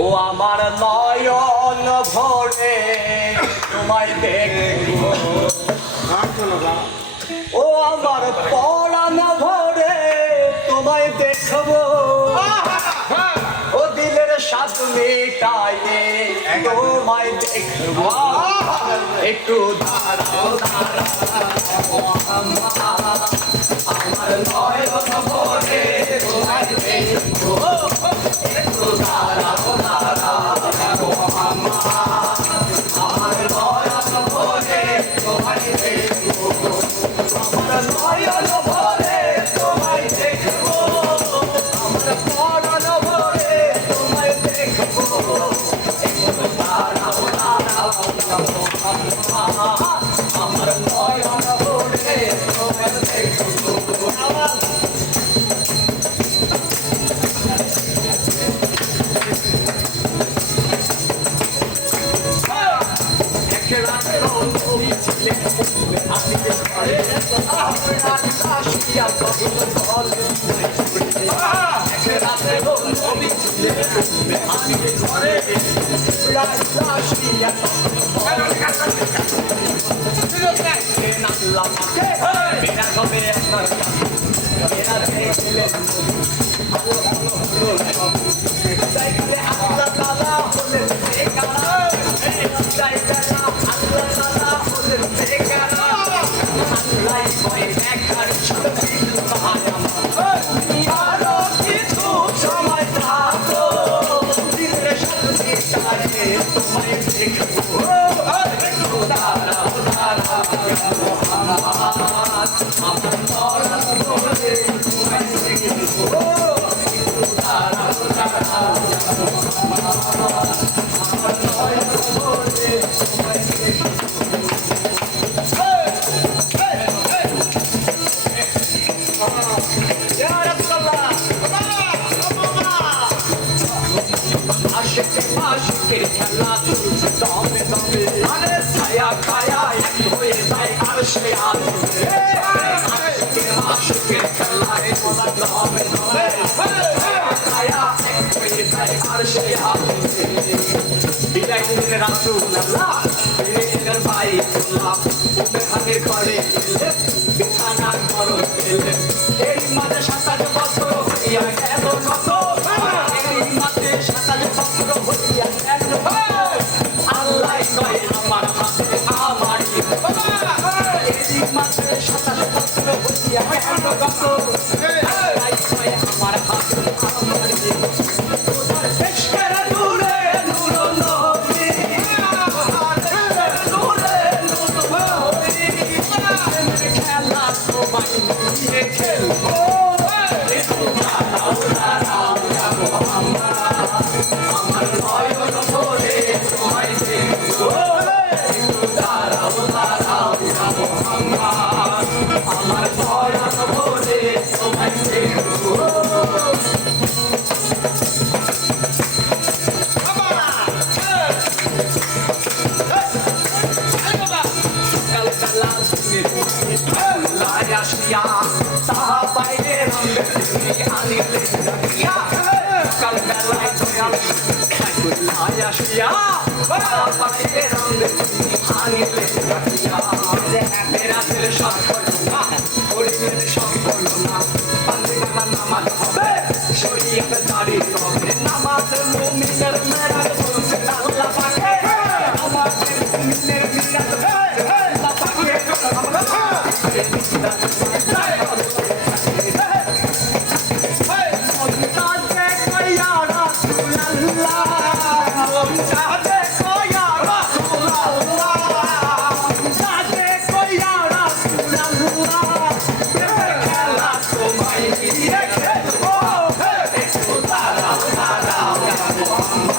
ও আমার নয়ন ভরে তোমায় দেখব, ও আমার পরাণ ভরে তোমায় দেখব, ও দিলের স্বাদ মেটাইয়ে তোমায় দেখব। একটু দাঁড়াও দাঁড়াও আমার নয়ন ভরে তোমায় দেখব, একটু দাঁড়াও দাঁড়াও আমার নয়ন ভরে তোমায় দেখব, আমার নয়ন ভরে তোমায় দেখব, আমার পরাণ ভরে তোমায় দেখব। একটু দাঁড়াও দাঁড়াও আমার নয়ন ভরে তোমায় দেখব।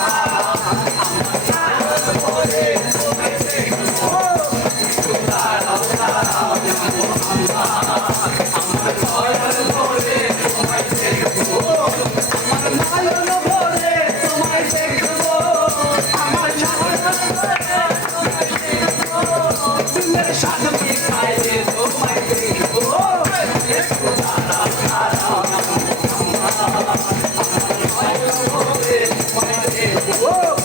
Hey! ও